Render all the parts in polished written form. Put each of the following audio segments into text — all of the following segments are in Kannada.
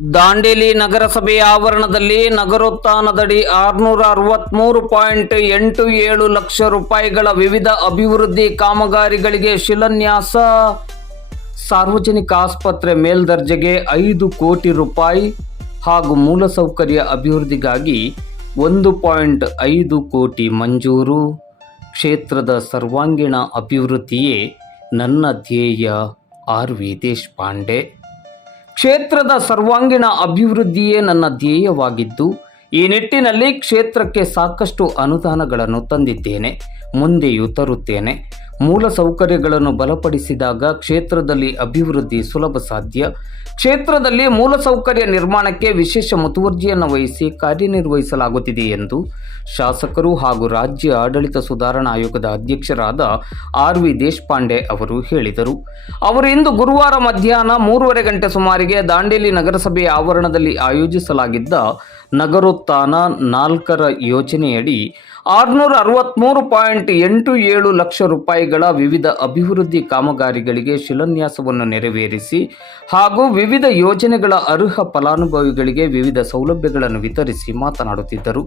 ದಾಂಡೇಲಿ ನಗರಸಭೆಯ ಆವರಣದಲ್ಲಿ ನಗರೋತ್ಥಾನದಡಿ 663.87 ಲಕ್ಷ ರೂಪಾಯಿಗಳ ವಿವಿಧ ಅಭಿವೃದ್ಧಿ ಕಾಮಗಾರಿಗಳಿಗೆ ಶಿಲಾನ್ಯಾಸ. ಸಾರ್ವಜನಿಕ ಆಸ್ಪತ್ರೆ ಮೇಲ್ದರ್ಜೆಗೆ 5 ಕೋಟಿ ರೂಪಾಯಿ ಹಾಗೂ ಮೂಲಸೌಕರ್ಯ ಅಭಿವೃದ್ಧಿಗಾಗಿ 1.5 ಕೋಟಿ ಮಂಜೂರು. ಕ್ಷೇತ್ರದ ಸರ್ವಾಂಗೀಣ ಅಭಿವೃದ್ಧಿಯೇ ನನ್ನ ಧ್ಯೇಯ. ಆರ್.ವಿ. ದೇಶಪಾಂಡೆ. ಕ್ಷೇತ್ರದ ಸರ್ವಾಂಗೀಣ ಅಭಿವೃದ್ಧಿಯೇ ನನ್ನ ಧ್ಯೇಯವಾಗಿದ್ದು, ಈ ನಿಟ್ಟಿನಲ್ಲಿ ಕ್ಷೇತ್ರಕ್ಕೆ ಸಾಕಷ್ಟು ಅನುದಾನಗಳನ್ನು ತಂದಿದ್ದೇನೆ, ಮುಂದೆಯೂ ತರುತ್ತೇನೆ. ಮೂಲ ಸೌಕರ್ಯಗಳನ್ನು ಬಲಪಡಿಸಿದಾಗ ಕ್ಷೇತ್ರದಲ್ಲಿ ಅಭಿವೃದ್ಧಿ ಸುಲಭ ಸಾಧ್ಯ. ಕ್ಷೇತ್ರದಲ್ಲಿ ಮೂಲಸೌಕರ್ಯ ನಿರ್ಮಾಣಕ್ಕೆ ವಿಶೇಷ ಮುತುವರ್ಜಿಯನ್ನು ವಹಿಸಿ ಕಾರ್ಯನಿರ್ವಹಿಸಲಾಗುತ್ತಿದೆ ಎಂದು ಶಾಸಕರು ಹಾಗೂ ರಾಜ್ಯ ಆಡಳಿತ ಸುಧಾರಣಾ ಆಯೋಗದ ಅಧ್ಯಕ್ಷರಾದ ಆರ್.ವಿ. ದೇಶಪಾಂಡೆ ಅವರು ಹೇಳಿದರು. ಅವರು ಇಂದು ಗುರುವಾರ ಮಧ್ಯಾಹ್ನ 3:30 ಗಂಟೆ ಸುಮಾರಿಗೆ ದಾಂಡೇಲಿ ನಗರಸಭೆಯ ಆವರಣದಲ್ಲಿ ಆಯೋಜಿಸಲಾಗಿದ್ದ ನಗರೋತ್ಥಾನ 4ರ ಯೋಜನೆಯಡಿ 663.87 ಲಕ್ಷ ರೂಪಾಯಿಗಳ ವಿವಿಧ ಅಭಿವೃದ್ಧಿ ಕಾಮಗಾರಿಗಳಿಗೆ ಶಿಲಾನ್ಯಾಸವನ್ನು ನೆರವೇರಿಸಿ ಹಾಗೂ ವಿವಿಧ ಯೋಜನೆಗಳ ಅರ್ಹ ಫಲಾನುಭವಿಗಳಿಗೆ ವಿವಿಧ ಸೌಲಭ್ಯಗಳನ್ನು ವಿತರಿಸಿ ಮಾತನಾಡುತ್ತಿದ್ದರು.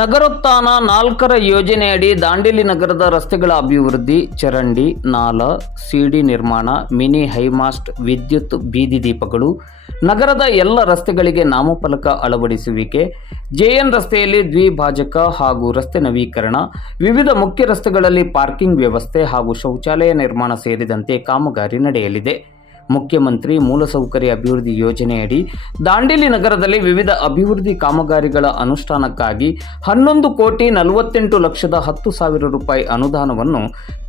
ನಗರೋತ್ಥಾನ 4ರ ಯೋಜನೆಯಡಿ ದಾಂಡೇಲಿ ನಗರದ ರಸ್ತೆಗಳ ಅಭಿವೃದ್ಧಿ, ಚರಂಡಿ, ನಾಲಾ, ಸಿಡಿ ನಿರ್ಮಾಣ, ಮಿನಿ ಹೈಮಾಸ್ಟ್, ವಿದ್ಯುತ್ ಬೀದಿ ದೀಪಗಳು, ನಗರದ ಎಲ್ಲ ರಸ್ತೆಗಳಿಗೆ ನಾಮಫಲಕ ಅಳವಡಿಸುವಿಕೆ, ಜೆಎನ್ ರಸ್ತೆಯಲ್ಲಿ ದ್ವಿಭಾಜಕ ಹಾಗೂ ರಸ್ತೆ ನವೀಕರಣ, ವಿವಿಧ ಮುಖ್ಯ ರಸ್ತೆಗಳಲ್ಲಿ ಪಾರ್ಕಿಂಗ್ ವ್ಯವಸ್ಥೆ ಹಾಗೂ ಶೌಚಾಲಯ ನಿರ್ಮಾಣ ಸೇರಿದಂತೆ ಕಾಮಗಾರಿ ನಡೆಯಲಿದೆ. ಮುಖ್ಯಮಂತ್ರಿ ಮೂಲಸೌಕರ್ಯ ಅಭಿವೃದ್ಧಿ ಯೋಜನೆಯಡಿ ದಾಂಡೇಲಿ ನಗರದಲ್ಲಿ ವಿವಿಧ ಅಭಿವೃದ್ಧಿ ಕಾಮಗಾರಿಗಳ ಅನುಷ್ಠಾನಕ್ಕಾಗಿ 11,48,10,10,000 ರೂಪಾಯಿ ಅನುದಾನವನ್ನು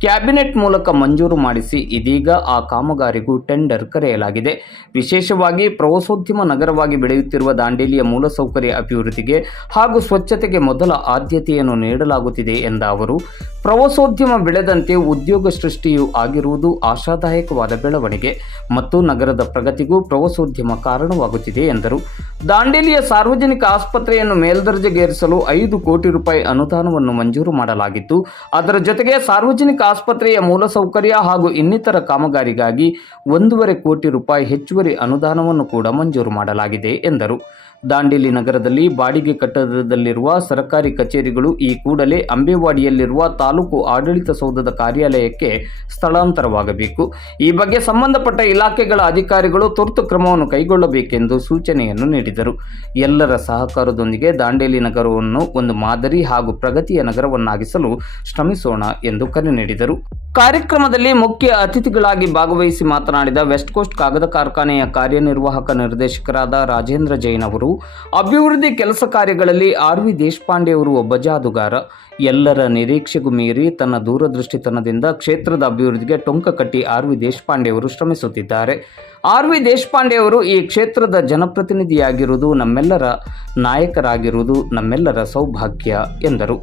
ಕ್ಯಾಬಿನೆಟ್ ಮೂಲಕ ಮಂಜೂರು ಮಾಡಿಸಿ ಇದೀಗ ಆ ಕಾಮಗಾರಿಗೂ ಟೆಂಡರ್ ಕರೆಯಲಾಗಿದೆ. ವಿಶೇಷವಾಗಿ ಪ್ರವಾಸೋದ್ಯಮ ನಗರವಾಗಿ ಬೆಳೆಯುತ್ತಿರುವ ದಾಂಡೇಲಿಯ ಮೂಲಸೌಕರ್ಯ ಅಭಿವೃದ್ಧಿಗೆ ಹಾಗೂ ಸ್ವಚ್ಛತೆಗೆ ಮೊದಲ ಆದ್ಯತೆಯನ್ನು ನೀಡಲಾಗುತ್ತಿದೆ ಎಂದ ಅವರು, ಪ್ರವಾಸೋದ್ಯಮ ಬೆಳೆದಂತೆ ಉದ್ಯೋಗ ಸೃಷ್ಟಿಯೂ ಆಗಿರುವುದು ಆಶಾದಾಯಕವಾದ ಬೆಳವಣಿಗೆ ಮತ್ತು ನಗರದ ಪ್ರಗತಿಗೂ ಪ್ರವಾಸೋದ್ಯಮ ಕಾರಣವಾಗುತ್ತಿದೆ ಎಂದರು. ದಾಂಡೇಲಿಯ ಸಾರ್ವಜನಿಕ ಆಸ್ಪತ್ರೆಯನ್ನು ಮೇಲ್ದರ್ಜೆಗೇರಿಸಲು 5 ಕೋಟಿ ರೂಪಾಯಿ ಅನುದಾನವನ್ನು ಮಂಜೂರು ಮಾಡಲಾಗಿದ್ದು, ಅದರ ಜೊತೆಗೆ ಸಾರ್ವಜನಿಕ ಆಸ್ಪತ್ರೆಯ ಮೂಲಸೌಕರ್ಯ ಹಾಗೂ ಇನ್ನಿತರ ಕಾಮಗಾರಿಗಾಗಿ 1.5 ಕೋಟಿ ರೂಪಾಯಿ ಹೆಚ್ಚುವರಿ ಅನುದಾನವನ್ನು ಕೂಡ ಮಂಜೂರು ಮಾಡಲಾಗಿದೆ ಎಂದರು. ದಾಂಡೇಲಿ ನಗರದಲ್ಲಿ ಬಾಡಿಗೆ ಕಟ್ಟಡದಲ್ಲಿರುವ ಸರ್ಕಾರಿ ಕಚೇರಿಗಳು ಈ ಕೂಡಲೇ ಅಂಬೇವಾಡಿಯಲ್ಲಿರುವ ತಾಲೂಕು ಆಡಳಿತ ಸೌಧದ ಕಾರ್ಯಾಲಯಕ್ಕೆ ಸ್ಥಳಾಂತರವಾಗಬೇಕು. ಈ ಬಗ್ಗೆ ಸಂಬಂಧಪಟ್ಟ ಇಲಾಖೆಗಳ ಅಧಿಕಾರಿಗಳು ತುರ್ತು ಕ್ರಮವನ್ನು ಕೈಗೊಳ್ಳಬೇಕೆಂದು ಸೂಚನೆಯನ್ನು ನೀಡಿದರು. ಎಲ್ಲರ ಸಹಕಾರದೊಂದಿಗೆ ದಾಂಡೇಲಿ ನಗರವನ್ನು ಒಂದು ಮಾದರಿ ಹಾಗೂ ಪ್ರಗತಿಯ ನಗರವನ್ನಾಗಿಸಲು ಶ್ರಮಿಸೋಣ ಎಂದು ಕರೆ ನೀಡಿದರು. ಕಾರ್ಯಕ್ರಮದಲ್ಲಿ ಮುಖ್ಯ ಅತಿಥಿಗಳಾಗಿ ಭಾಗವಹಿಸಿ ಮಾತನಾಡಿದ ವೆಸ್ಟ್ ಕೋಸ್ಟ್ ಕಾಗದ ಕಾರ್ಖಾನೆಯ ಕಾರ್ಯನಿರ್ವಾಹಕ ನಿರ್ದೇಶಕರಾದ ರಾಜೇಂದ್ರ ಜೈನ್ ಅವರು, ಅಭಿವೃದ್ಧಿ ಕೆಲಸ ಕಾರ್ಯಗಳಲ್ಲಿ ಆರ್.ವಿ. ದೇಶಪಾಂಡೆ ಅವರು ಒಬ್ಬ ಜಾದುಗಾರ. ಎಲ್ಲರ ನಿರೀಕ್ಷೆಗೂ ಮೀರಿ ತನ್ನ ದೂರದೃಷ್ಟಿತನದಿಂದ ಕ್ಷೇತ್ರದ ಅಭಿವೃದ್ಧಿಗೆ ಟೊಂಕ ಕಟ್ಟಿ ಆರ್.ವಿ. ದೇಶಪಾಂಡೆ ಅವರು ಶ್ರಮಿಸುತ್ತಿದ್ದಾರೆ. ಆರ್.ವಿ. ದೇಶಪಾಂಡೆ ಅವರು ಈ ಕ್ಷೇತ್ರದ ಜನಪ್ರತಿನಿಧಿಯಾಗಿರುವುದು, ನಮ್ಮೆಲ್ಲರ ನಾಯಕರಾಗಿರುವುದು ನಮ್ಮೆಲ್ಲರ ಸೌಭಾಗ್ಯ ಎಂದರು.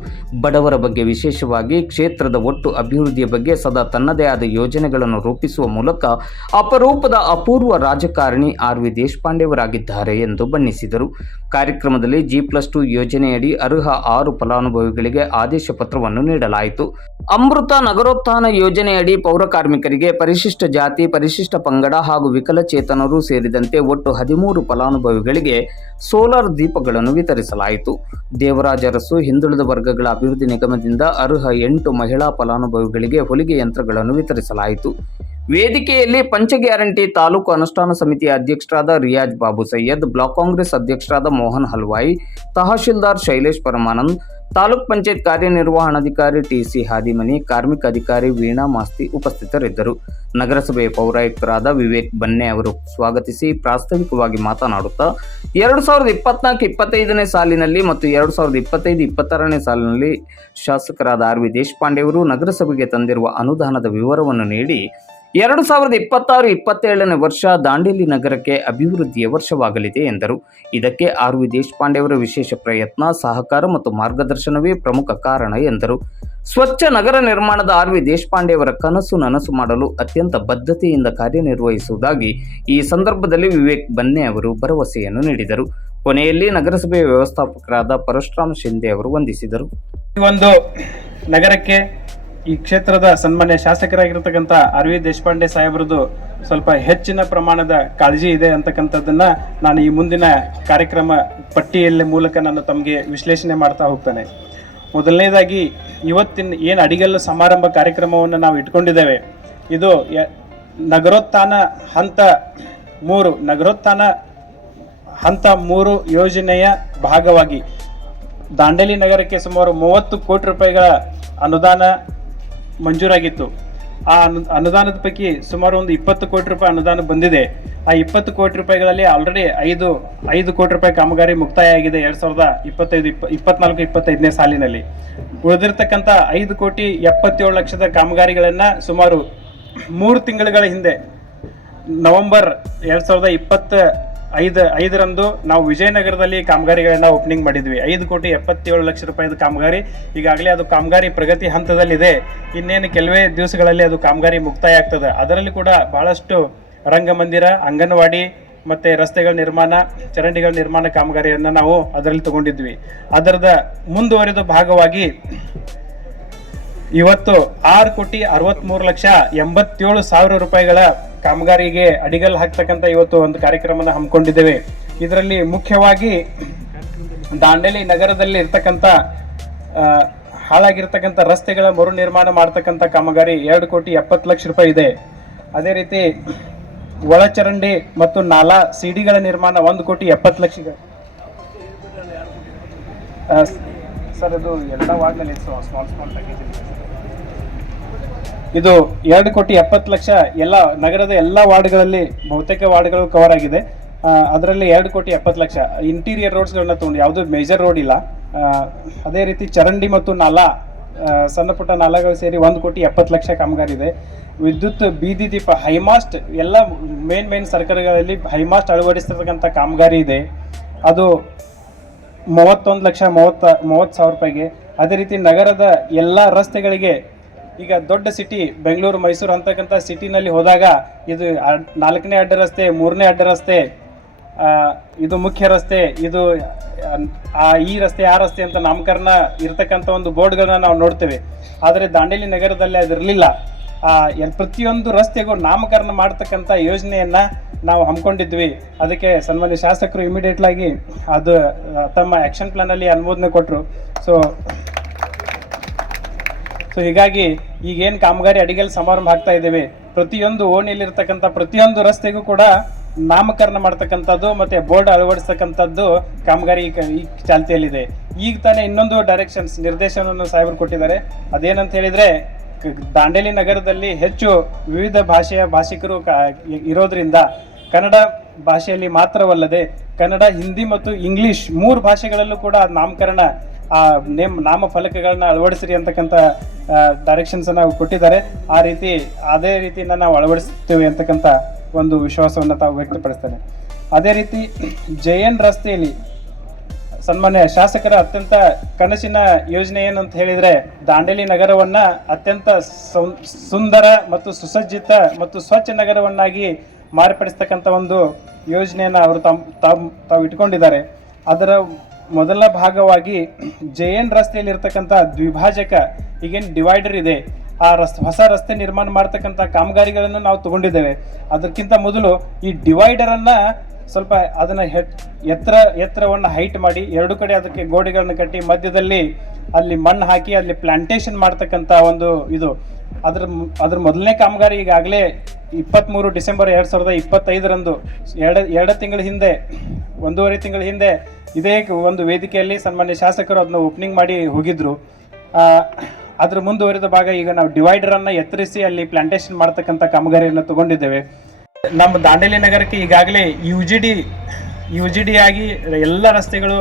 ಬಡವರ ಬಗ್ಗೆ, ವಿಶೇಷವಾಗಿ ಕ್ಷೇತ್ರದ ಒಟ್ಟು ಅಭಿವೃದ್ಧಿಯ ಬಗ್ಗೆ ಸದಾ ತನ್ನದೇ ಆದ ಯೋಜನೆಗಳನ್ನು ರೂಪಿಸುವ ಮೂಲಕ ಅಪರೂಪದ ಅಪೂರ್ವ ರಾಜಕಾರಣಿ ಆರ್.ವಿ. ದೇಶಪಾಂಡೆಯವರಾಗಿದ್ದಾರೆ ಎಂದು ಬಣ್ಣಿಸಿದರು. ಕಾರ್ಯಕ್ರಮದಲ್ಲಿ G+2 ಯೋಜನೆಯಡಿ ಅರ್ಹ 6 ಫಲಾನುಭವಿಗಳಿಗೆ ಆದೇಶ ಪತ್ರವನ್ನು ನೀಡಲಾಯಿತು. ಅಮೃತ ನಗರೋತ್ಥಾನ ಯೋಜನೆಯಡಿ ಪೌರ ಕಾರ್ಮಿಕರಿಗೆ, ಪರಿಶಿಷ್ಟ ಜಾತಿ, ಪರಿಶಿಷ್ಟ ಪಂಗಡ ಹಾಗೂ ವಿಕಲಚೇತನರು ಸೇರಿದಂತೆ ಒಟ್ಟು 13 ಫಲಾನುಭವಿಗಳಿಗೆ ಸೋಲಾರ್ ದೀಪಗಳನ್ನು ವಿತರಿಸಲಾಯಿತು. ದೇವರಾಜ ಅರಸು ಹಿಂದುಳಿದ ವರ್ಗಗಳ ಅಭಿವೃದ್ಧಿ ನಿಗಮದಿಂದ ಅರ್ಹ 8 ಮಹಿಳಾ ಫಲಾನುಭವಿಗಳಿಗೆ ಹೊಲಿಗೆ ಯಂತ್ರಗಳನ್ನು ವಿತರಿಸಲಾಯಿತು. ವೇದಿಕೆಯಲ್ಲಿ ಪಂಚ ಗ್ಯಾರಂಟಿ ತಾಲೂಕು ಅನುಷ್ಠಾನ ಸಮಿತಿಯ ಅಧ್ಯಕ್ಷರಾದ ರಿಯಾಜ್ ಬಾಬು ಸೈಯದ್, ಬ್ಲಾಕ್ ಕಾಂಗ್ರೆಸ್ ಅಧ್ಯಕ್ಷರಾದ ಮೋಹನ್ ಹಲ್ವಾಯಿ, ತಹಶೀಲ್ದಾರ್ ಶೈಲೇಶ್ ಪರಮಾನಂದ್, ತಾಲೂಕ್ ಪಂಚಾಯತ್ ಕಾರ್ಯನಿರ್ವಹಣಾಧಿಕಾರಿ ಟಿ.ಸಿ. ಹಾದಿಮನಿ, ಕಾರ್ಮಿಕ ಅಧಿಕಾರಿ ವೀಣಾ ಮಾಸ್ತಿ ಉಪಸ್ಥಿತರಿದ್ದರು. ನಗರಸಭೆಯ ಪೌರಾಯುಕ್ತರಾದ ವಿವೇಕ್ ಬನ್ನೆ ಅವರು ಸ್ವಾಗತಿಸಿ ಪ್ರಾಸ್ತಾವಿಕವಾಗಿ ಮಾತನಾಡುತ್ತಾ 2024-25ನೇ ಸಾಲಿನಲ್ಲಿ ಮತ್ತು 2025-26ನೇ ಸಾಲಿನಲ್ಲಿ ಶಾಸಕರಾದ ಆರ್.ವಿ. ದೇಶಪಾಂಡೆ ಅವರು ನಗರಸಭೆಗೆ ತಂದಿರುವ ಅನುದಾನದ ವಿವರವನ್ನು ನೀಡಿ 2026-27ನೇ ವರ್ಷ ದಾಂಡೇಲಿ ನಗರಕ್ಕೆ ಅಭಿವೃದ್ಧಿಯ ವರ್ಷವಾಗಲಿದೆ ಎಂದರು. ಇದಕ್ಕೆ ಆರ್.ವಿ. ದೇಶಪಾಂಡೆ ಅವರ ವಿಶೇಷ ಪ್ರಯತ್ನ, ಸಹಕಾರ ಮತ್ತು ಮಾರ್ಗದರ್ಶನವೇ ಪ್ರಮುಖ ಕಾರಣ ಎಂದರು. ಸ್ವಚ್ಛ ನಗರ ನಿರ್ಮಾಣದ ಆರ್.ವಿ. ದೇಶಪಾಂಡೆ ಅವರ ಕನಸು ನನಸು ಮಾಡಲು ಅತ್ಯಂತ ಬದ್ಧತೆಯಿಂದ ಕಾರ್ಯನಿರ್ವಹಿಸುವುದಾಗಿ ಈ ಸಂದರ್ಭದಲ್ಲಿ ವಿವೇಕ್ ಬನ್ನೆ ಅವರು ಭರವಸೆಯನ್ನು ನೀಡಿದರು. ಕೊನೆಯಲ್ಲಿ ನಗರಸಭೆಯ ವ್ಯವಸ್ಥಾಪಕರಾದ ಪರಶುರಾಮ್ ಶಿಂದೆ ಅವರು ವಂದಿಸಿದರು. ಈ ಒಂದು ನಗರಕ್ಕೆ ಈ ಕ್ಷೇತ್ರದ ಸನ್ಮಾನ್ಯ ಶಾಸಕರಾಗಿರ್ತಕ್ಕಂಥ ಅರವಿಂದ್ ದೇಶಪಾಂಡೆ ಸಾಹೇಬ್ರದ್ದು ಸ್ವಲ್ಪ ಹೆಚ್ಚಿನ ಪ್ರಮಾಣದ ಕಾಳಜಿ ಇದೆ ಅಂತಕ್ಕಂಥದ್ದನ್ನ ನಾನು ಈ ಮುಂದಿನ ಕಾರ್ಯಕ್ರಮ ಪಟ್ಟಿಯಲ್ಲಿ ಮೂಲಕ ನಾನು ತಮಗೆ ವಿಶ್ಲೇಷಣೆ ಮಾಡ್ತಾ ಹೋಗ್ತೇನೆ. ಮೊದಲನೇದಾಗಿ ಇವತ್ತಿನ ಏನು ಅಡಿಗಲ್ಲು ಸಮಾರಂಭ ಕಾರ್ಯಕ್ರಮವನ್ನು ನಾವು ಇಟ್ಕೊಂಡಿದ್ದೇವೆ, ಇದು ನಗರೋತ್ಥಾನ ಹಂತ 3 ಯೋಜನೆಯ ಭಾಗವಾಗಿ ದಾಂಡೇಲಿ ನಗರಕ್ಕೆ ಸುಮಾರು 30 ಕೋಟಿ ರೂಪಾಯಿಗಳ ಅನುದಾನ ಮಂಜೂರಾಗಿತ್ತು. ಆ ಅನುದಾನದ ಪೈಕಿ ಸುಮಾರು ಒಂದು 20 ಕೋಟಿ ರೂಪಾಯಿ ಅನುದಾನ ಬಂದಿದೆ. ಆ 20 ಕೋಟಿ ರೂಪಾಯಿಗಳಲ್ಲಿ ಆಲ್ರೆಡಿ 5 ಕೋಟಿ ರೂಪಾಯಿ ಕಾಮಗಾರಿ ಮುಕ್ತಾಯ ಆಗಿದೆ 2024-25ನೇ ಸಾಲಿನಲ್ಲಿ. ಉಳಿದಿರ್ತಕ್ಕಂಥ 5,77,00,000 ಕಾಮಗಾರಿಗಳನ್ನ ಸುಮಾರು 3 ತಿಂಗಳುಗಳ ಹಿಂದೆ ನವೆಂಬರ್ 2025ರಂದು ನಾವು ವಿಜಯನಗರದಲ್ಲಿ ಕಾಮಗಾರಿಗಳನ್ನ ಓಪನಿಂಗ್ ಮಾಡಿದ್ವಿ. 5,77,00,000 ರೂಪಾಯಿದ ಕಾಮಗಾರಿ ಈಗಾಗಲೇ ಅದು ಕಾಮಗಾರಿ ಪ್ರಗತಿ ಹಂತದಲ್ಲಿದೆ. ಇನ್ನೇನು ಕೆಲವೇ ದಿವಸಗಳಲ್ಲಿ ಅದು ಕಾಮಗಾರಿ ಮುಕ್ತಾಯ ಆಗ್ತದೆ. ಅದರಲ್ಲಿ ಕೂಡ ಬಹಳಷ್ಟು ರಂಗಮಂದಿರ, ಅಂಗನವಾಡಿ ಮತ್ತೆ ರಸ್ತೆಗಳ ನಿರ್ಮಾಣ, ಚರಂಡಿಗಳ ನಿರ್ಮಾಣ ಕಾಮಗಾರಿಯನ್ನು ನಾವು ಅದರಲ್ಲಿ ತಗೊಂಡಿದ್ವಿ. ಅದರದ ಮುಂದುವರೆದ ಭಾಗವಾಗಿ ಇವತ್ತು 6,63,87,000 ರೂಪಾಯಿಗಳ ಕಾಮಗಾರಿಗೆ ಅಡಿಗಲ್ ಹಾಕ್ತಕ್ಕಂಥ ಇವತ್ತು ಒಂದು ಕಾರ್ಯಕ್ರಮನ ಹಮ್ಮಿಕೊಂಡಿದ್ದೇವೆ. ಇದರಲ್ಲಿ ಮುಖ್ಯವಾಗಿ ದಾಂಡೇಲಿ ನಗರದಲ್ಲಿ ಇರ್ತಕ್ಕಂಥ ಹಾಳಾಗಿರ್ತಕ್ಕಂಥ ರಸ್ತೆಗಳ ಮರು ನಿರ್ಮಾಣ ಮಾಡ್ತಕ್ಕಂಥ ಕಾಮಗಾರಿ 2,70,00,000 ರೂಪಾಯಿ ಇದೆ. ಅದೇ ರೀತಿ ಒಳಚರಂಡಿ ಮತ್ತು ನಾಲಾ ಸಿಡಿಗಳ ನಿರ್ಮಾಣ 1,70,00,000. ಸರ್ ಇದು ಎಲ್ಲ ವಾರ್ಡ್ನಲ್ಲಿ ಸ್ಮಾಲ್ ಪ್ಯಾಕೇಜ್ ಇದು 2,70,00,000 ಎಲ್ಲ ನಗರದ ಎಲ್ಲ ವಾರ್ಡ್ಗಳಲ್ಲಿ ಬಹುತೇಕ ವಾರ್ಡ್ಗಳು ಕವರ್ ಆಗಿದೆ. ಅದರಲ್ಲಿ 2,70,00,000 ಇಂಟೀರಿಯರ್ ರೋಡ್ಸ್ಗಳನ್ನ ತಗೊಂಡು ಯಾವುದೂ ಮೇಜರ್ ರೋಡ್ ಇಲ್ಲ. ಅದೇ ರೀತಿ ಚರಂಡಿ ಮತ್ತು ನಾಲಾ, ಸಣ್ಣ ಪುಟ್ಟ ನಾಲಾಗಳು ಸೇರಿ 1,70,00,000 ಕಾಮಗಾರಿ ಇದೆ. ವಿದ್ಯುತ್ ಬೀದಿ ದೀಪ, ಹೈಮಾಸ್ಟ್ ಎಲ್ಲ ಮೇನ್ ಸರ್ಕಾರಗಳಲ್ಲಿ ಹೈಮಾಸ್ಟ್ ಅಳವಡಿಸಿರ್ತಕ್ಕಂಥ ಕಾಮಗಾರಿ ಇದೆ. ಅದು 31,30,000 ರೂಪಾಯಿಗೆ. ಅದೇ ರೀತಿ ನಗರದ ಎಲ್ಲ ರಸ್ತೆಗಳಿಗೆ ಈಗ ದೊಡ್ಡ ಸಿಟಿ ಬೆಂಗಳೂರು, ಮೈಸೂರು ಅಂತಕ್ಕಂಥ ಸಿಟಿನಲ್ಲಿ ಹೋದಾಗ ಇದು 4ನೇ ಅಡ್ಡ ರಸ್ತೆ, 3ನೇ ಅಡ್ಡ ರಸ್ತೆ, ಇದು ಮುಖ್ಯ ರಸ್ತೆ, ಇದು ಈ ರಸ್ತೆ ಆ ರಸ್ತೆ ಅಂತ ನಾಮಕರಣ ಇರ್ತಕ್ಕಂಥ ಒಂದು ಬೋರ್ಡ್ಗಳನ್ನ ನಾವು ನೋಡ್ತೇವೆ. ಆದರೆ ದಾಂಡೇಲಿ ನಗರದಲ್ಲಿ ಅದಿರಲಿಲ್ಲ. ಪ್ರತಿಯೊಂದು ರಸ್ತೆಗೂ ನಾಮಕರಣ ಮಾಡ್ತಕ್ಕಂಥ ಯೋಜನೆಯನ್ನ ನಾವು ಹಮ್ಮಿಕೊಂಡಿದ್ವಿ. ಅದಕ್ಕೆ ಸನ್ಮಾನ್ಯ ಶಾಸಕರು ಇಮಿಡಿಯೇಟ್ಲಾಗಿ ಅದು ತಮ್ಮ ಆ್ಯಕ್ಷನ್ ಪ್ಲಾನಲ್ಲಿ ಅನುಮೋದನೆ ಕೊಟ್ಟರು. ಸೊ ಹೀಗಾಗಿ ಈಗೇನು ಕಾಮಗಾರಿ ಅಡಿಗಲ್ ಸಮಾರಂಭ ಆಗ್ತಾ ಇದ್ದೇವೆ, ಪ್ರತಿಯೊಂದು ಓಣಿಯಲ್ಲಿರ್ತಕ್ಕಂಥ ಪ್ರತಿಯೊಂದು ರಸ್ತೆಗೂ ಕೂಡ ನಾಮಕರಣ ಮಾಡ್ತಕ್ಕಂಥದ್ದು ಮತ್ತೆ ಬೋರ್ಡ್ ಅಳವಡಿಸ್ತಕ್ಕಂಥದ್ದು ಕಾಮಗಾರಿ ಈ ಚಾಲ್ತಿಯಲ್ಲಿದೆ. ಈಗ ತಾನೇ ಇನ್ನೊಂದು ನಿರ್ದೇಶನವನ್ನು ಸಾಹೇಬರು ಕೊಟ್ಟಿದ್ದಾರೆ. ಅದೇನಂತ ಹೇಳಿದ್ರೆ, ದಾಂಡೇಲಿ ನಗರದಲ್ಲಿ ಹೆಚ್ಚು ವಿವಿಧ ಭಾಷಿಕರು ಇರೋದ್ರಿಂದ ಕನ್ನಡ ಭಾಷೆಯಲ್ಲಿ ಮಾತ್ರವಲ್ಲದೆ ಕನ್ನಡ, ಹಿಂದಿ ಮತ್ತು ಇಂಗ್ಲಿಷ್ 3 ಭಾಷೆಗಳಲ್ಲೂ ಕೂಡ ನಾಮಕರಣ ನಾಮಫಲಕಗಳನ್ನ ಅಳವಡಿಸ್ರಿ ಅಂತಕ್ಕಂಥ ಡೈರೆಕ್ಷನ್ಸ್ ನಾವು ಕೊಟ್ಟಿದ್ದಾರೆ. ಅದೇ ರೀತಿಯಿಂದ ನಾವು ಅಳವಡಿಸ್ತೇವೆ ಅಂತಕ್ಕಂಥ ಒಂದು ವಿಶ್ವಾಸವನ್ನು ತಾವು ವ್ಯಕ್ತಪಡಿಸ್ತಾರೆ. ಅದೇ ರೀತಿ JN ರಸ್ತೆಯಲ್ಲಿ ಸನ್ಮಾನ್ಯ ಶಾಸಕರ ಅತ್ಯಂತ ಕನಸಿನ ಯೋಜನೆ ಏನಂತ ಹೇಳಿದ್ರೆ, ದಾಂಡೇಲಿ ನಗರವನ್ನ ಅತ್ಯಂತ ಸುಂದರ ಮತ್ತು ಸುಸಜ್ಜಿತ ಮತ್ತು ಸ್ವಚ್ಛ ನಗರವನ್ನಾಗಿ ಮಾರ್ಪಡಿಸ್ತಕ್ಕಂಥ ಒಂದು ಯೋಜನೆಯನ್ನು ಅವರು ತಾವು ಇಟ್ಕೊಂಡಿದ್ದಾರೆ. ಅದರ ಮೊದಲ ಭಾಗವಾಗಿ JN ರಸ್ತೆಯಲ್ಲಿ ಇರ್ತಕ್ಕಂಥ ದ್ವಿಭಾಜಕ, ಈಗೇನು ಡಿವೈಡರ್ ಇದೆ, ಆ ಹೊಸ ರಸ್ತೆ ನಿರ್ಮಾಣ ಮಾಡ್ತಕ್ಕಂಥ ಕಾಮಗಾರಿಗಳನ್ನು ನಾವು ತಗೊಂಡಿದ್ದೇವೆ. ಅದಕ್ಕಿಂತ ಮೊದಲು ಈ ಡಿವೈಡರನ್ನು ಸ್ವಲ್ಪ ಅದನ್ನು ಎತ್ತರವನ್ನು ಹೈಟ್ ಮಾಡಿ 2 ಕಡೆ ಅದಕ್ಕೆ ಗೋಡೆಗಳನ್ನು ಕಟ್ಟಿ ಮಧ್ಯದಲ್ಲಿ ಅಲ್ಲಿ ಮಣ್ಣು ಹಾಕಿ ಅಲ್ಲಿ ಪ್ಲಾಂಟೇಶನ್ ಮಾಡ್ತಕ್ಕಂಥ ಒಂದು ಇದು ಅದ್ರ ಮೊದಲನೇ ಕಾಮಗಾರಿ ಈಗಾಗಲೇ 23 ಡಿಸೆಂಬರ್ 2025ರಂದು 2 ತಿಂಗಳ ಹಿಂದೆ 1.5 ತಿಂಗಳ ಹಿಂದೆ ಇದೇ ಒಂದು ವೇದಿಕೆಯಲ್ಲಿ ಸನ್ಮಾನ್ಯ ಶಾಸಕರು ಅದನ್ನ ಓಪನಿಂಗ್ ಮಾಡಿ ಹೋಗಿದ್ರು. ಅದ್ರ ಮುಂದುವರೆದ ಭಾಗ ಈಗ ನಾವು ಡಿವೈಡರನ್ನು ಎತ್ತರಿಸಿ ಅಲ್ಲಿ ಪ್ಲಾಂಟೇಶನ್ ಮಾಡ್ತಕ್ಕಂಥ ಕಾಮಗಾರಿಯನ್ನು ತಗೊಂಡಿದ್ದೇವೆ. ನಮ್ಮ ದಾಂಡೇಲಿ ನಗರಕ್ಕೆ ಈಗಾಗಲೇ UGD ಆಗಿ ಎಲ್ಲ ರಸ್ತೆಗಳು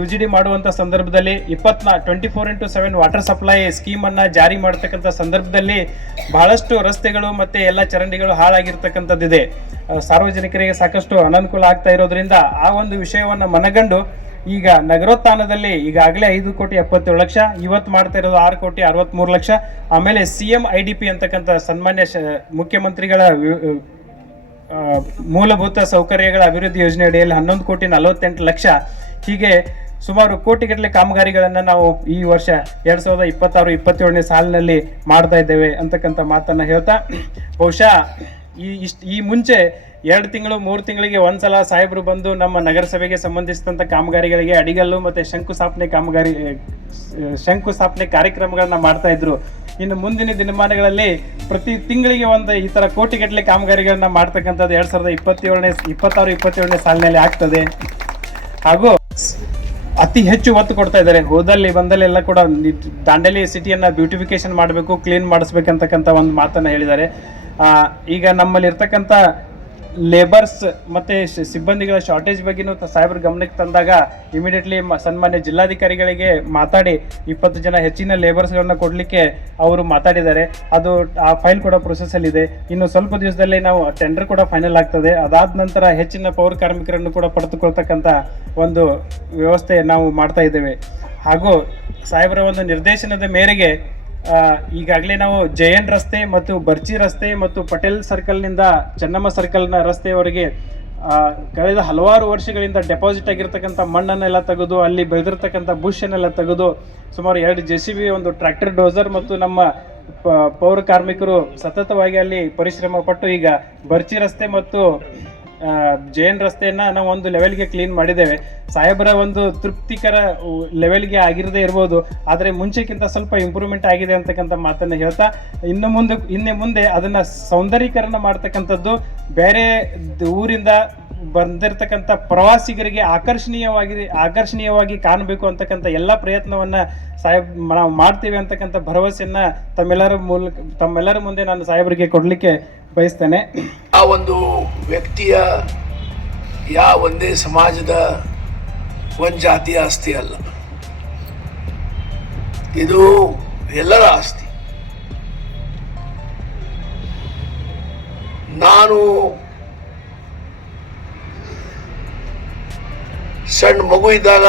UGD ಮಾಡುವಂಥ ಸಂದರ್ಭದಲ್ಲಿ 24x7 ವಾಟರ್ ಸಪ್ಲೈ ಸ್ಕೀಮನ್ನು ಜಾರಿ ಮಾಡ್ತಕ್ಕಂಥ ಸಂದರ್ಭದಲ್ಲಿ ಬಹಳಷ್ಟು ರಸ್ತೆಗಳು ಮತ್ತು ಎಲ್ಲ ಚರಂಡಿಗಳು ಹಾಳಾಗಿರ್ತಕ್ಕಂಥದ್ದಿದೆ. ಸಾರ್ವಜನಿಕರಿಗೆ ಸಾಕಷ್ಟು ಅನಾನುಕೂಲ ಆಗ್ತಾ ಇರೋದ್ರಿಂದ ಆ ಒಂದು ವಿಷಯವನ್ನು ಮನಗಂಡು ಈಗ ನಗರೋತ್ಥಾನದಲ್ಲಿ ಈಗಾಗಲೇ 5,77,00,000, ಇವತ್ತು ಮಾಡ್ತಾ ಇರೋದು 6,63,00,000. ಆಮೇಲೆ CM IDP ಅಂತಕ್ಕಂಥ ಸನ್ಮಾನ್ಯ ಮುಖ್ಯಮಂತ್ರಿಗಳ ಮೂಲಭೂತ ಸೌಕರ್ಯಗಳ ಅಭಿವೃದ್ಧಿ ಯೋಜನೆ ಅಡಿಯಲ್ಲಿ 11,48,00,000. ಹೀಗೆ ಸುಮಾರು ಕೋಟಿಗಟ್ಟಲೆ ಕಾಮಗಾರಿಗಳನ್ನು ನಾವು ಈ ವರ್ಷ 2026-27ನೇ ಸಾಲಿನಲ್ಲಿ ಮಾಡ್ತಾ ಇದ್ದೇವೆ ಅಂತಕ್ಕಂಥ ಮಾತನ್ನು ಹೇಳ್ತಾ, ಬಹುಶಃ ಈ ಮುಂಚೆ 2 ತಿಂಗಳು 3 ತಿಂಗಳಿಗೆ ಒಂದ್ಸಲ ಸಾಹೇಬರು ಬಂದು ನಮ್ಮ ನಗರಸಭೆಗೆ ಸಂಬಂಧಿಸಿದಂಥ ಕಾಮಗಾರಿಗಳಿಗೆ ಅಡಿಗಲ್ಲು ಮತ್ತು ಶಂಕುಸ್ಥಾಪನೆ ಕಾರ್ಯಕ್ರಮಗಳನ್ನ ಮಾಡ್ತಾ ಇದ್ರು. ಇನ್ನು ಮುಂದಿನ ದಿನಮಾನಗಳಲ್ಲಿ ಪ್ರತಿ ತಿಂಗಳಿಗೆ ಒಂದು ಈ ಥರ ಕೋಟಿಗಟ್ಟಲೆ ಕಾಮಗಾರಿಗಳನ್ನ ಮಾಡ್ತಕ್ಕಂಥದ್ದು 2026-27ನೇ ಸಾಲಿನಲ್ಲಿ ಆಗ್ತದೆ. ಹಾಗೂ ಅತಿ ಹೆಚ್ಚು ಒತ್ತು ಕೊಡ್ತಾ ಇದ್ದಾರೆ. ಹೋದಲ್ಲಿ ಬಂದಲ್ಲಿ ಎಲ್ಲ ಕೂಡ ದಾಂಡೇಲಿ ಸಿಟಿಯನ್ನು ಬ್ಯೂಟಿಫಿಕೇಶನ್ ಮಾಡಬೇಕು, ಕ್ಲೀನ್ ಮಾಡಿಸ್ಬೇಕಂತಕ್ಕಂಥ ಒಂದು ಮಾತನ್ನು ಹೇಳಿದ್ದಾರೆ. ಈಗ ನಮ್ಮಲ್ಲಿ ಇರ್ತಕ್ಕಂಥ ಲೇಬರ್ಸ್ ಮತ್ತು ಸಿಬ್ಬಂದಿಗಳ ಶಾರ್ಟೇಜ್ ಬಗ್ಗೆನೂ ಸಾಹೇಬ್ರ ಗಮನಕ್ಕೆ ತಂದಾಗ ಇಮಿಡಿಯೇಟ್ಲಿ ಸನ್ಮಾನ್ಯ ಜಿಲ್ಲಾಧಿಕಾರಿಗಳಿಗೆ ಮಾತಾಡಿ 20 ಜನ ಹೆಚ್ಚಿನ ಲೇಬರ್ಸ್ಗಳನ್ನ ಕೊಡಲಿಕ್ಕೆ ಅವರು ಮಾತಾಡಿದ್ದಾರೆ. ಅದು ಆ ಫೈಲ್ ಕೂಡ ಪ್ರೊಸೆಸ್ಸಲ್ಲಿದೆ. ಇನ್ನು ಸ್ವಲ್ಪ ದಿವಸದಲ್ಲಿ ನಾವು ಟೆಂಡರ್ ಕೂಡ ಫೈನಲ್ ಆಗ್ತದೆ. ಅದಾದ ನಂತರ ಹೆಚ್ಚಿನ ಪೌರ ಕಾರ್ಮಿಕರನ್ನು ಕೂಡ ಪಡೆದುಕೊಳ್ತಕ್ಕಂಥ ಒಂದು ವ್ಯವಸ್ಥೆ ನಾವು ಮಾಡ್ತಾ ಇದ್ದೇವೆ. ಹಾಗೂ ಸಾಹೇಬರ ಒಂದು ನಿರ್ದೇಶನದ ಮೇರೆಗೆ ಈಗಾಗಲೇ ನಾವು ಜಯನ್ ರಸ್ತೆ ಮತ್ತು ಬರ್ಚಿ ರಸ್ತೆ ಮತ್ತು ಪಟೇಲ್ ಸರ್ಕಲ್ನಿಂದ ಚೆನ್ನಮ್ಮ ಸರ್ಕಲ್ನ ರಸ್ತೆಯವರೆಗೆ ಕಳೆದ ಹಲವಾರು ವರ್ಷಗಳಿಂದ ಡೆಪಾಸಿಟ್ ಆಗಿರ್ತಕ್ಕಂಥ ಮಣ್ಣನ್ನೆಲ್ಲ ತೆಗೆದು ಅಲ್ಲಿ ಬೆಳೆದಿರ್ತಕ್ಕಂಥ ಬುಷನ್ನೆಲ್ಲ ತೆಗೆದು ಸುಮಾರು 2 JCB, ಒಂದು ಟ್ರ್ಯಾಕ್ಟರ್ ಡೋಸರ್ ಮತ್ತು ನಮ್ಮ ಪೌರ ಕಾರ್ಮಿಕರು ಸತತವಾಗಿ ಅಲ್ಲಿ ಪರಿಶ್ರಮ ಪಟ್ಟು ಈಗ ಬರ್ಚಿ ರಸ್ತೆ ಮತ್ತು ಜೈನ್ ರಸ್ತೆಯನ್ನ ನಾವು ಒಂದು ಲೆವೆಲ್ಗೆ ಕ್ಲೀನ್ ಮಾಡಿದ್ದೇವೆ. ಸಾಹೇಬರ ಒಂದು ತೃಪ್ತಿಕರ ಲೆವೆಲ್ಗೆ ಆಗಿರದೇ ಇರ್ಬೋದು, ಆದರೆ ಮುಂಚೆಕ್ಕಿಂತ ಸ್ವಲ್ಪ ಇಂಪ್ರೂವ್ಮೆಂಟ್ ಆಗಿದೆ ಅಂತಕ್ಕಂಥ ಮಾತನ್ನು ಹೇಳ್ತಾ, ಇನ್ನು ಮುಂದೆ ಅದನ್ನ ಸೌಂದರ್ಯೀಕರಣ ಮಾಡ್ತಕ್ಕಂಥದ್ದು, ಬೇರೆ ಊರಿಂದ ಬಂದಿರತಕ್ಕಂಥ ಪ್ರವಾಸಿಗರಿಗೆ ಆಕರ್ಷಣೀಯವಾಗಿ ಕಾಣಬೇಕು ಅಂತಕ್ಕಂಥ ಎಲ್ಲ ಪ್ರಯತ್ನವನ್ನ ನಾವು ಮಾಡ್ತೀವಿ ಅಂತಕ್ಕಂಥ ಭರವಸೆಯನ್ನ ತಮ್ಮೆಲ್ಲರ ಮುಂದೆ ನಾನು ಸಾಹೇಬರಿಗೆ ಕೊಡ್ಲಿಕ್ಕೆ ಬಯಸ್ತೇನೆ. ಆ ಒಂದು ವ್ಯಕ್ತಿಯ ಒಂದೇ ಸಮಾಜದ ಒಂದು ಜಾತಿಯ ಆಸ್ತಿ ಅಲ್ಲ, ಇದು ಎಲ್ಲರ ಆಸ್ತಿ. ನಾನು ಸಣ್ಣ ಮಗು ಇದ್ದಾಗ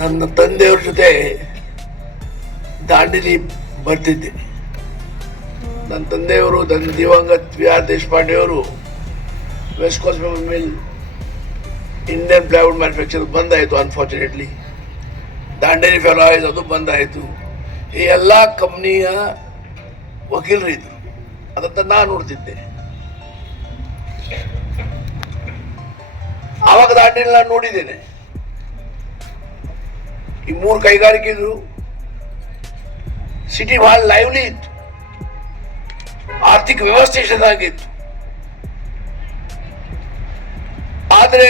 ನನ್ನ ತಂದೆಯವ್ರ ಜೊತೆ ದಾಂಡೇಲಿ ಬರ್ತಿದ್ದೆ. ನನ್ನ ತಂದೆಯವರು, ನನ್ನ ದಿವಂಗತ VR ದೇಶಪಾಂಡೆ ಅವರು west coast paper mill, Indian plywood manufacture ಬಂದಾಯಿತು. ಅನ್ಫಾರ್ಚುನೇಟ್ಲಿ ದಾಂಡೇಲಿ ಫೆರಾಯ್ಸ್ ಅದು ಬಂದಾಯಿತು. ಈ ಎಲ್ಲ ಕಂಪ್ನಿಯ ವಕೀಲರು ಇದ್ರು, ಅದನ್ನ ನಾನು ನೋಡ್ತಿದ್ದೆ. ಆವಾಗ ದಾಂಡೇಲಿ ನಾನು ನೋಡಿದ್ದೇನೆ. ಈ 3 ಕೈಗಾರಿಕೆ ಇದ್ರು, ಸಿಟಿ ಬಹಳ ಲೈವ್ಲಿ ಇತ್ತು, ಆರ್ಥಿಕ ವ್ಯವಸ್ಥೆ ಚೆನ್ನಾಗಿತ್ತು. ಆದರೆ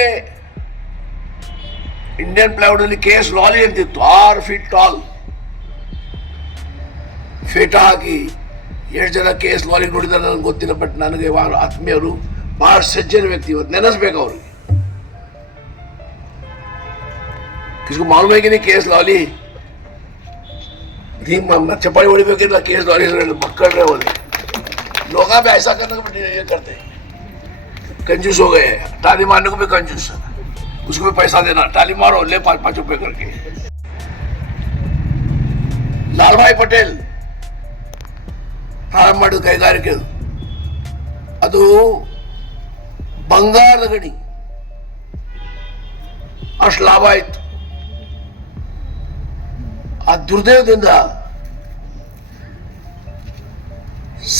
ಇಂಡಿಯನ್ ಪ್ಲೈವುಡ್ ಅಲ್ಲಿ KS ಲಾಲಿ ಅಂತಿತ್ತು, 6 feet ಟಾಲ್. ಫೇಟ ಹಾಕಿ 7 ಜನ KS ಲಾಲಿ ನೋಡಿದ್ರೆ ನನಗೆ ಗೊತ್ತಿಲ್ಲ, ಬಟ್ ನನಗೆ ಆತ್ಮೀಯರು, ಬಹಳ ಸಜ್ಜನ ವ್ಯಕ್ತಿ. ಇವತ್ತು ನೆನೆಸ್ಬೇಕು ಅವ್ರಿಗೆ. किसको मालूम है कि नहीं KS लॉली चपाई ಹೊಡಿಬೇಕಿಲ್ಲ, KS लॉली मक्कड़ रहे बोले लोग भी ऐसा करने को ये करते, कंजूस हो गए. टाली मारने को भी कंजूस, उसको भी पैसा देना, टाली मारो ले 5-5 रुपए करके. लाल भाई पटेल ಪ್ರಾರಂಭ ಮಾಡಿದ ಕೈಗಾರಿಕೆ ಅದು ಬಂಗಾರದ ಗಣಿ, ಅಷ್ಟು ಲಾಭ ಆಯ್ತು. ಆ ದುರ್ದೈವದಿಂದ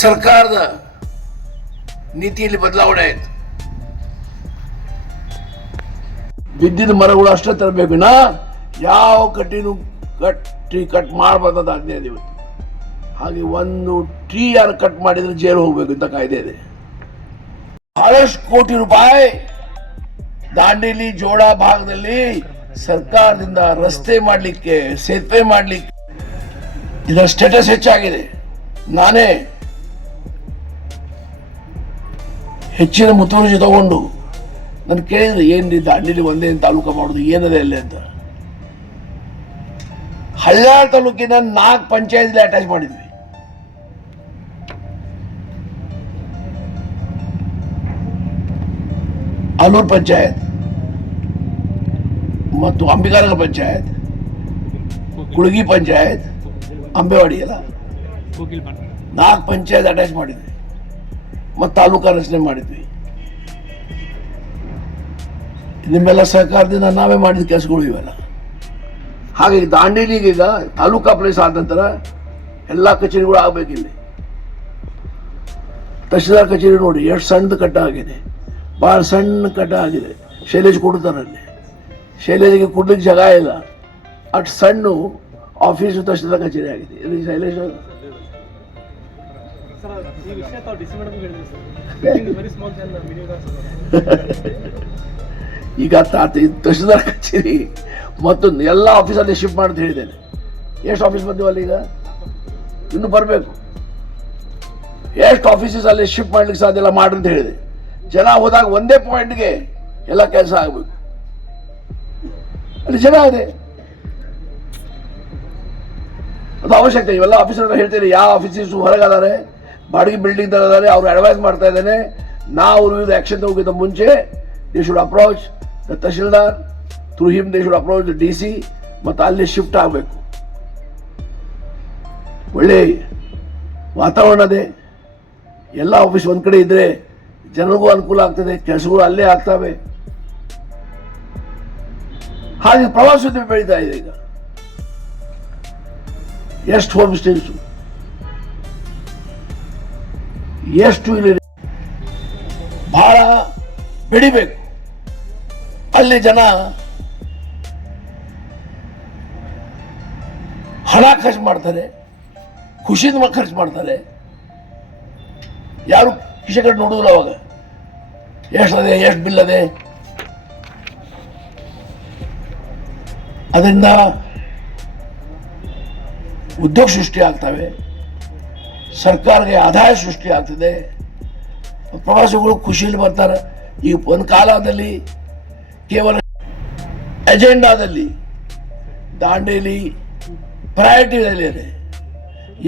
ಸರ್ಕಾರದ ನೀತಿಯಲ್ಲಿ ಬದಲಾವಣೆ ಆಯ್ತು. ಬಿದ್ದಿದ್ದ ಮರಗಳು ಅಷ್ಟೇ ತರಬೇಕು, ಯಾವ ಕಟ್ಟಿನೂ ಕಟ್ ಮಾಡಬಾರ್ದು ಆಜ್ಞೆ ಇದೆ ಇವತ್ತು. ಹಾಗೆ ಒಂದು ಟ್ರೀ ಯಾರು ಕಟ್ ಮಾಡಿದ್ರೆ ಜೈಲು ಹೋಗ್ಬೇಕು ಅಂತ ಕಾಯ್ದೆ ಇದೆ. ಬಹಳಷ್ಟು ಕೋಟಿ ರೂಪಾಯಿ ದಾಂಡೇಲಿ ಜೋಡ ಭಾಗದಲ್ಲಿ ಸರ್ಕಾರದಿಂದ ರಸ್ತೆ ಮಾಡಲಿಕ್ಕೆ, ಸೇತುವೆ ಮಾಡಲಿಕ್ಕೆ ಇದರ ಸ್ಟೇಟಸ್ ಹೆಚ್ಚಾಗಿದೆ. ನಾನೇ ಹೆಚ್ಚಿನ ಮುತುವರ್ಜಿ ತಗೊಂಡು ನಾನು ಕೇಳಿದ್ರೆ ಏನ್ರಿ ದಾಂಡೇಲಿ ಒಂದೇ ತಾಲೂಕು ಮಾಡೋದು ಏನದೆ ಅಲ್ಲಿ ಅಂತ. ಹಳ್ಯಾಳ ತಾಲೂಕಿನ 4 ಪಂಚಾಯತ್ಗೆ ಅಟ್ಯಾಚ್ ಮಾಡಿದ್ವಿ. ಆಲೂರು ಪಂಚಾಯತ್ ಮತ್ತು ಅಂಬಿಕಾನಗರ ಪಂಚಾಯತ್, ಕುಳಗಿ ಪಂಚಾಯತ್, ಅಂಬೇವಾಡಿ ಎಲ್ಲ 4 ಪಂಚಾಯತ್ ಅಟ್ಯಾಚ್ ಮಾಡಿದ್ವಿ ಮತ್ತು ತಾಲೂಕಾ ರಚನೆ ಮಾಡಿದ್ವಿ. ನಿಮ್ಮೆಲ್ಲ ಸಹಕಾರದಿಂದ ನಾವೇ ಮಾಡಿದ ಕೆಲಸಗಳು ಇವೆಲ್ಲ. ಹಾಗೆ ದಾಂಡೇಲಿಗೆ ಈಗ ತಾಲೂಕಾ ಪ್ಲೇಸ್ ಆದ ನಂತರ ಎಲ್ಲ ಕಚೇರಿಗಳು ಆಗಬೇಕಿಲ್ಲಿ. ತಹಶೀಲ್ದಾರ್ ಕಚೇರಿ ನೋಡಿ ಎಷ್ಟು ಸಣ್ಣದು ಕಟ್ಟ ಆಗಿದೆ, ಭಾಳ ಸಣ್ಣ ಕಟ್ಟ ಆಗಿದೆ. ಶೈಲೇಜ್ ಕೊಡ್ತಾರೆ ಅಲ್ಲಿ, ಶೈಲೇಜ್ಗೆ ಕೊಡ್ಲಿಕ್ಕೆ ಜಾಗ ಇಲ್ಲ, ಅಷ್ಟು ಸಣ್ಣ ಆಫೀಸು ತಹಶೀಲ್ದಾರ್ ಕಚೇರಿ ಆಗಿದೆ. ಇಲ್ಲಿ ಶೈಲೇಜ್ ಈಗ ತಹಶೀಲ್ದಾರ್ ಕಚೇರಿ ಮತ್ತೊಂದು ಎಲ್ಲ ಆಫೀಸಲ್ಲಿ ಶಿಫ್ಟ್ ಮಾಡಿ ಹೇಳಿದ್ದೇನೆ. ಎಷ್ಟು ಆಫೀಸ್ ಬಂದಿವಲ್ಲ ಈಗ, ಇನ್ನು ಬರಬೇಕು. ಎಷ್ಟು ಆಫೀಸಸ್ ಅಲ್ಲಿ ಶಿಫ್ಟ್ ಮಾಡ್ಲಿಕ್ಕೆ ಸಾಧ್ಯ ಇಲ್ಲ ಮಾಡ್ರಿ ಅಂತ ಹೇಳಿದೆ. ಜನ ಹೋದಾಗ ಒಂದೇ ಪಾಯಿಂಟ್ಗೆ ಎಲ್ಲ ಕೆಲಸ ಆಗಬೇಕು. ಅಲ್ಲಿ ಜನ ಇದೆ, ಅದು ಅವಶ್ಯಕತೆ. ಇವೆಲ್ಲ ಆಫೀಸರ್ ಹೇಳ್ತೀನಿ, ಯಾವ ಆಫೀಸಸ್ ಹೊರಗಾದರೆ ಬಾಡಿಗೆ ಬಿಲ್ಡಿಂಗ್ ಇದ್ದಾರೆ, ಅವ್ರು ಅಡ್ವೈಸ್ ಮಾಡ್ತಾ ಇದ್ದೇನೆ. ನಾವು ವಿವಿಧ ಆಕ್ಷನ್ ತಗೋಕ್ಕಿಂತ ಮುಂಚೆ they should approach the tahsildar, through him they should approach the DC, ಮತ್ತು ಅಲ್ಲಿ ಶಿಫ್ಟ್ ಆಗಬೇಕು. ಒಳ್ಳೆ ವಾತಾವರಣ ಇದೆ, ಎಲ್ಲ ಆಫೀಸ್ ಒಂದು ಕಡೆ ಇದ್ರೆ ಜನರಿಗೂ ಅನುಕೂಲ ಆಗ್ತದೆ, ಕೆಲಸಗಳು ಅಲ್ಲೇ ಆಗ್ತವೆ. ಹಾಗೆ ಪ್ರವಾಸೋದ್ಯಮ ಬೆಳೀತಾ ಇದೆ. ಈಗ ಎಷ್ಟು ಹೋಮ್ ಸ್ಟೇಸು, ಎಷ್ಟು ಇಲ್ಲಿ ಬಹಳ ಬೆಳಿಬೇಕು. ಅಲ್ಲಿ ಜನ ಹಣ ಖರ್ಚು ಮಾಡ್ತಾರೆ, ಖುಷಿಯಿಂದ ಖರ್ಚು ಮಾಡ್ತಾರೆ. ಯಾರು ಕಿಶೆ ಕಡೆ ನೋಡೋದಿಲ್ಲ ಅವಾಗ, ಎಷ್ಟದೆ ಎಷ್ಟು ಬಿಲ್ ಅದೆ. ಅದರಿಂದ ಉದ್ಯೋಗ ಸೃಷ್ಟಿ ಆಗ್ತವೆ, ಸರ್ಕಾರಕ್ಕೆ ಆದಾಯ ಸೃಷ್ಟಿ ಆಗ್ತದೆ, ಪ್ರವಾಸಿಗಳು ಖುಷಿಯಲ್ಲಿ ಬರ್ತಾರೆ. ಈ ಒಂದು ಕಾಲದಲ್ಲಿ ಕೇವಲ ಅಜೆಂಡಾದಲ್ಲಿ ದಾಂಡೇಲಿ ಪ್ರಯಾರಿಟಿಯಲ್ಲಿ ಇದೆ.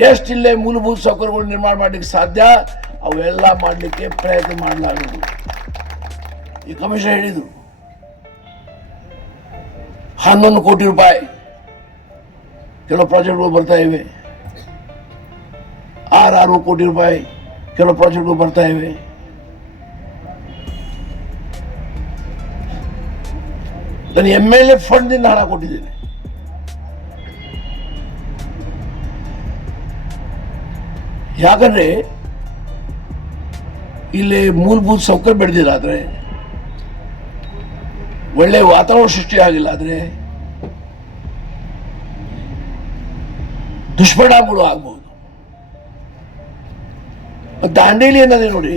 ಎಷ್ಟಿಲ್ಲೇ ಮೂಲಭೂತ ಸೌಕರ್ಯಗಳು ನಿರ್ಮಾಣ ಮಾಡಲಿಕ್ಕೆ ಸಾಧ್ಯ ಅವೆಲ್ಲ ಮಾಡಲಿಕ್ಕೆ ಪ್ರಯತ್ನ ಮಾಡಲಾಗುವುದು. ಈ ಕಮಿಷನ್ ಹೇಳಿದರು 11 ಕೋಟಿ ರೂಪಾಯಿ ಕೆಲವು ಪ್ರಾಜೆಕ್ಟ್ಗಳು ಬರ್ತಾ ಇವೆ, 6 ಕೋಟಿ ರೂಪಾಯಿ ಕೆಲವು ಪ್ರಾಜೆಕ್ಟ್ಗಳು ಬರ್ತಾ ಇವೆ. ನಾನು MLA ಫಂಡ್ದಿಂದ ಹಣ ಕೊಟ್ಟಿದ್ದೇನೆ. ಯಾಕಂದ್ರೆ ಇಲ್ಲಿ ಮೂಲಭೂತ ಸೌಕರ್ಯ ಬೆಳೆದಿಲ್ಲ ಆದರೆ, ಒಳ್ಳೆ ವಾತಾವರಣ ಸೃಷ್ಟಿ ಆಗಿಲ್ಲ ಆದರೆ ದುಷ್ಪರಿಣಾಮಗಳು ಆಗ್ಬಹುದು. ದಾಂಡೇಲಿ ಅನ್ನೋದೇ ನೋಡಿ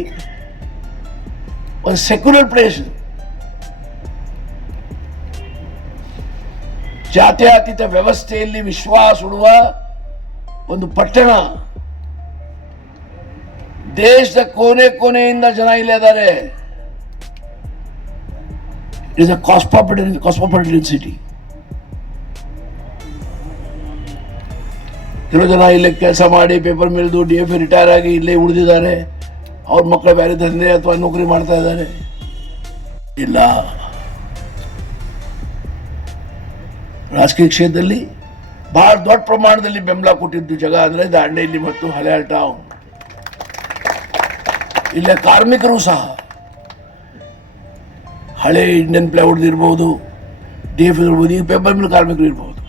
ಒಂದು ಸೆಕ್ಯುಲರ್ ಪ್ಲೇಸ್, ಜಾತ್ಯತೀತ ವ್ಯವಸ್ಥೆಯಲ್ಲಿ ವಿಶ್ವಾಸ ಉಡುವ ಒಂದು ಪಟ್ಟಣ. ದೇಶದ ಕೋನೆ ಕೋನೆಯಿಂದ ಜನ ಇಲ್ಲೇ ಇದ್ದಾರೆ. It is a cosmopolitan city. ಕೆಲವು ಜನ ಇಲ್ಲೇ ಕೆಲಸ ಮಾಡಿ ಪೇಪರ್ ಮಿಲ್ದು DFA ರಿಟೈರ್ ಆಗಿ ಇಲ್ಲೇ ಉಳಿದಿದ್ದಾರೆ. ಅವ್ರ ಮಕ್ಕಳು ಬೇರೆ ದಂಧೆ ಅಥವಾ ನೌಕರಿ ಮಾಡ್ತಾ ಇದ್ದಾರೆ. ಇಲ್ಲ, ರಾಜಕೀಯ ಕ್ಷೇತ್ರದಲ್ಲಿ ಬಹಳ ದೊಡ್ಡ ಪ್ರಮಾಣದಲ್ಲಿ ಬೆಂಬಲ ಕೊಟ್ಟಿದ್ದು ಜಾಗ ಅಂದರೆ ದಾಂಡೇಲಿ ಮತ್ತು ಹಳೆಯಾಳ್ ಟೌನ್. ಇಲ್ಲೇ ಕಾರ್ಮಿಕರು ಸಹ ಹಳೆ ಇಂಡಿಯನ್ ಪ್ಲೈವುಡ್ ಇರ್ಬೋದು, DFA ಇರ್ಬೋದು, ಈಗ ಪೇಪರ್ ಮಿಲ್ ಕಾರ್ಮಿಕರು ಇರ್ಬೋದು,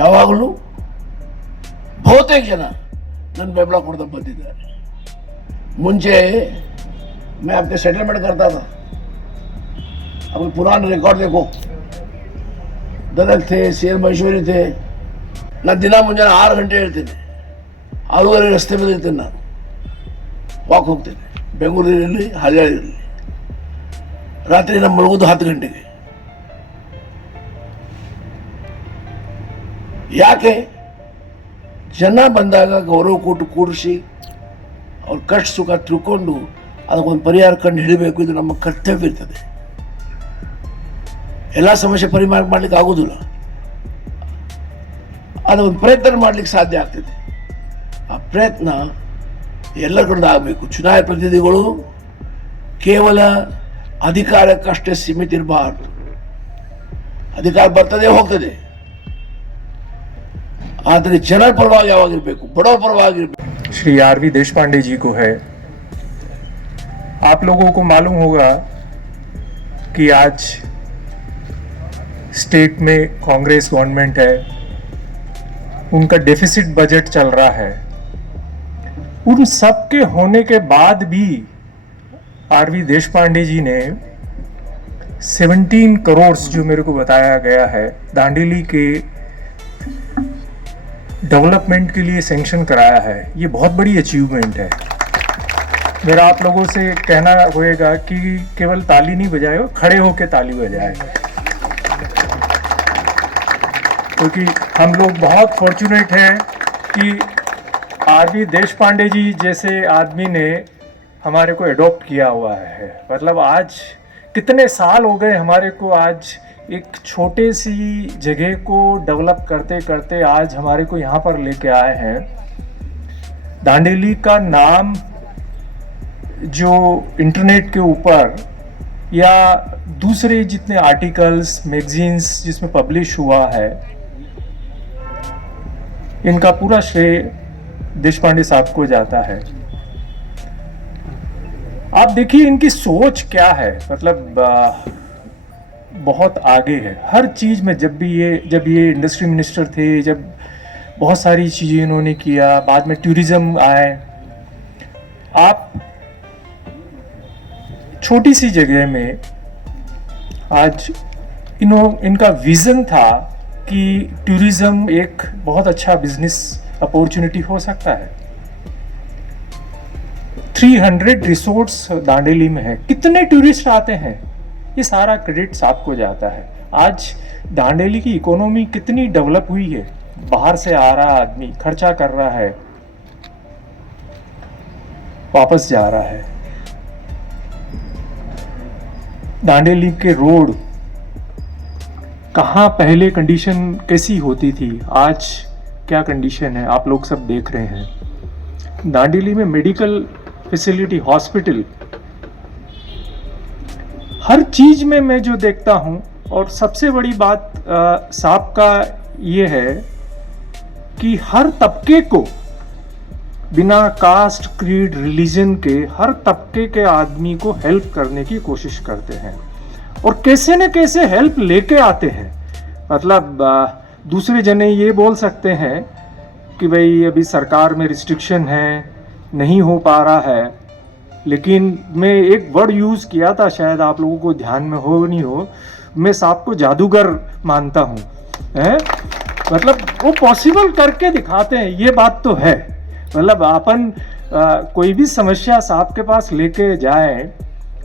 ಯಾವಾಗಲೂ ಬಹುತೇಕ ಜನ ನನ್ನ ಬೆಂಬಲ ಕೊಡ್ತಾ ಬಂದಿದ್ದಾರೆ. ಮುಂಚೆ मैं आपके सेटलमेंट करता था, अब पुराने रिकॉर्ड देखो, दरक थे, शेर मशहूरी थे. ನಾನು ದಿನ ಮುಂಜಾನೆ 6 ಗಂಟೆ ಹೇಳ್ತೇನೆ, 6:30 ರಸ್ತೆ ಮೇಲೆ ಇರ್ತೇನೆ. ನಾನು ವಾಕ್ ಹೋಗ್ತೇನೆ, ಬೆಂಗಳೂರಿನಲ್ಲಿ ಹಳ್ಳಿಯಲ್ಲಿ. ರಾತ್ರಿ ನಮ್ಮ ಮಲಗೋದು 10 ಗಂಟೆಗೆ. ಯಾಕೆ? ಜನ ಬಂದಾಗ ಗೌರವ ಕೊಟ್ಟು ಕೂಡಿಸಿ ಅವ್ರ ಕಷ್ಟ ಸುಖ ತಿಳ್ಕೊಂಡು ಅದಕ್ಕೊಂದು ಪರಿಹಾರ ಕಂಡು ಹಿಡಿಬೇಕು. ಇದು ನಮ್ಮ ಕರ್ತವ್ಯ ಇರ್ತದೆ. ಎಲ್ಲ ಸಮಸ್ಯೆ ಪರಿಹಾರ ಮಾಡ್ಲಿಕ್ಕೆ ಆಗೋದಿಲ್ಲ, ಅದೊಂದು ಪ್ರಯತ್ನ ಮಾಡ್ಲಿಕ್ಕೆ ಸಾಧ್ಯ ಆಗ್ತದೆ. ಆ ಪ್ರಯತ್ನ ಎಲ್ಲರ ಕಡೆ ಆಗಬೇಕು. ಚುನಾಯಿತ ಪ್ರತಿನಿಧಿಗಳು ಕೇವಲ ಅಧಿಕಾರಕ್ಕಷ್ಟೇ ಸೀಮಿತ ಇರಬಾರ್ದು. ಅಧಿಕಾರ ಬರ್ತದೆ ಹೋಗ್ತದೆ, ಆದರೆ ಜನರ ಪರವಾಗಿ ಯಾವಾಗಿರ್ಬೇಕು, ಬಡವರ ಪರವಾಗಿರ್ಬೇಕು. श्री RV देशपांडे जी को है। आप लोगों को मालूम होगा कि आज स्टेट में कांग्रेस गवर्नमेंट है, उनका डेफिसिट बजट चल रहा है। उन सब के होने के बाद भी आरवी देशपांडे जी ने 17 करोड़ जो मेरे को बताया गया है दांडेली के डेवलपमेंट के लिए सैंक्शन कराया है। ये बहुत बड़ी अचीवमेंट है। मेरा आप लोगों से कहना होएगा कि केवल ताली नहीं बजाए, खड़े होकर ताली बजाए, क्योंकि हम लोग बहुत फॉर्चुनेट हैं कि आरवी देशपांडे जी जैसे आदमी ने हमारे को एडॉप्ट किया हुआ है। मतलब आज कितने साल हो गए हमारे को, आज एक छोटे सी जगह को डेवलप करते करते आज हमारे को यहाँ पर लेके आए हैं। दांडेली का नाम जो इंटरनेट के ऊपर या दूसरे जितने आर्टिकल्स मैगजीन्स जिसमें पब्लिश हुआ है, इनका पूरा श्रेय देशपांडे साहब को जाता है। आप देखिए इनकी सोच क्या है, मतलब बहुत आगे है हर चीज़ में। जब ये इंडस्ट्री मिनिस्टर थे, जब बहुत सारी चीज़ें इन्होंने किया, बाद में टूरिज्म आए। आप छोटी सी जगह में आज इनका विज़न था कि टूरिज्म एक बहुत अच्छा बिजनेस अपॉर्चुनिटी हो सकता है। 300 रिसोर्ट्स दांडेली में है। कितने टूरिस्ट आते हैं, ये सारा क्रेडिट आपको जाता है। आज दांडेली की इकोनॉमी कितनी डेवलप हुई है। बाहर से आ रहा आदमी खर्चा कर रहा है, वापस जा रहा है। दांडेली के रोड कहाँ पहले कंडीशन कैसी होती थी, आज क्या कंडीशन है, आप लोग सब देख रहे हैं। दांडेली में मेडिकल फैसिलिटी, हॉस्पिटल, हर चीज में मैं जो देखता हूं। और सबसे बड़ी बात साहब का ये है कि हर तबके को, बिना कास्ट, क्रीड, रिलीजन के, हर तबके के आदमी को हेल्प करने की कोशिश करते हैं और कैसे न कैसे हेल्प लेके आते हैं। मतलब दूसरे जने ये बोल सकते हैं कि भाई अभी सरकार में रिस्ट्रिक्शन है, नहीं हो पा रहा है, लेकिन मैं एक वर्ड यूज़ किया था, शायद आप लोगों को ध्यान में हो नहीं हो, मैं साहब को जादूगर मानता हूँ। मतलब वो पॉसिबल करके दिखाते हैं, ये बात तो है। मतलब अपन कोई भी समस्या साहब के पास लेके जाए,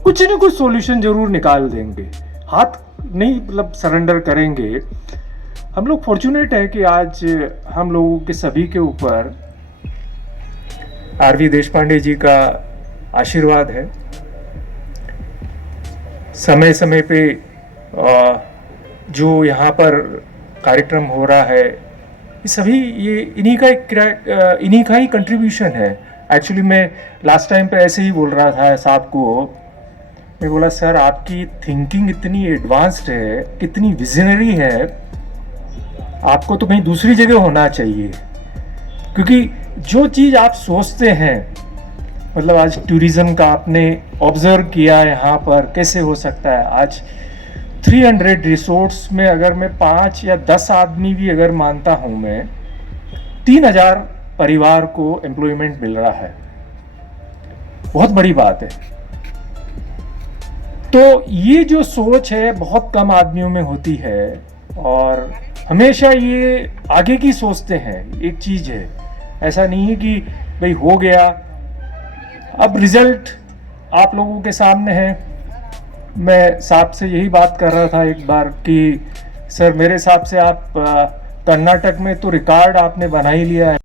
कुछ न कुछ सॉल्यूशन जरूर निकाल देंगे, हाथ नहीं मतलब सरेंडर करेंगे। हम लोग फॉर्चुनेट है कि आज हम लोगों के सभी के ऊपर आरवी देशपांडे जी का आशीर्वाद है। समय समय पे जो यहाँ पर कार्यक्रम हो रहा है, ये सभी ये इन्हीं का ही कंट्रीब्यूशन है। एक्चुअली मैं लास्ट टाइम पे ऐसे ही बोल रहा था साहब को, मैं बोला सर आपकी थिंकिंग इतनी एडवांस्ड है, कितनी विजनरी है, आपको तो कहीं दूसरी जगह होना चाहिए। क्योंकि जो चीज़ आप सोचते हैं, मतलब आज टूरिज्म का आपने ऑब्जर्व किया यहाँ पर कैसे हो सकता है। आज 300 रिसोर्ट्स में अगर मैं 5 या 10 आदमी भी अगर मानता हूँ मैं, 3000 परिवार को एम्प्लॉयमेंट मिल रहा है, बहुत बड़ी बात है। तो ये जो सोच है बहुत कम आदमियों में होती है और हमेशा ये आगे की सोचते हैं। एक चीज़ है, ऐसा नहीं है कि भाई हो गया, अब रिजल्ट आप लोगों के सामने है। मैं साहब से यही बात कर रहा था एक बार कि सर मेरे हिसाब से आप कर्नाटक में तो रिकॉर्ड आपने बना ही लिया है।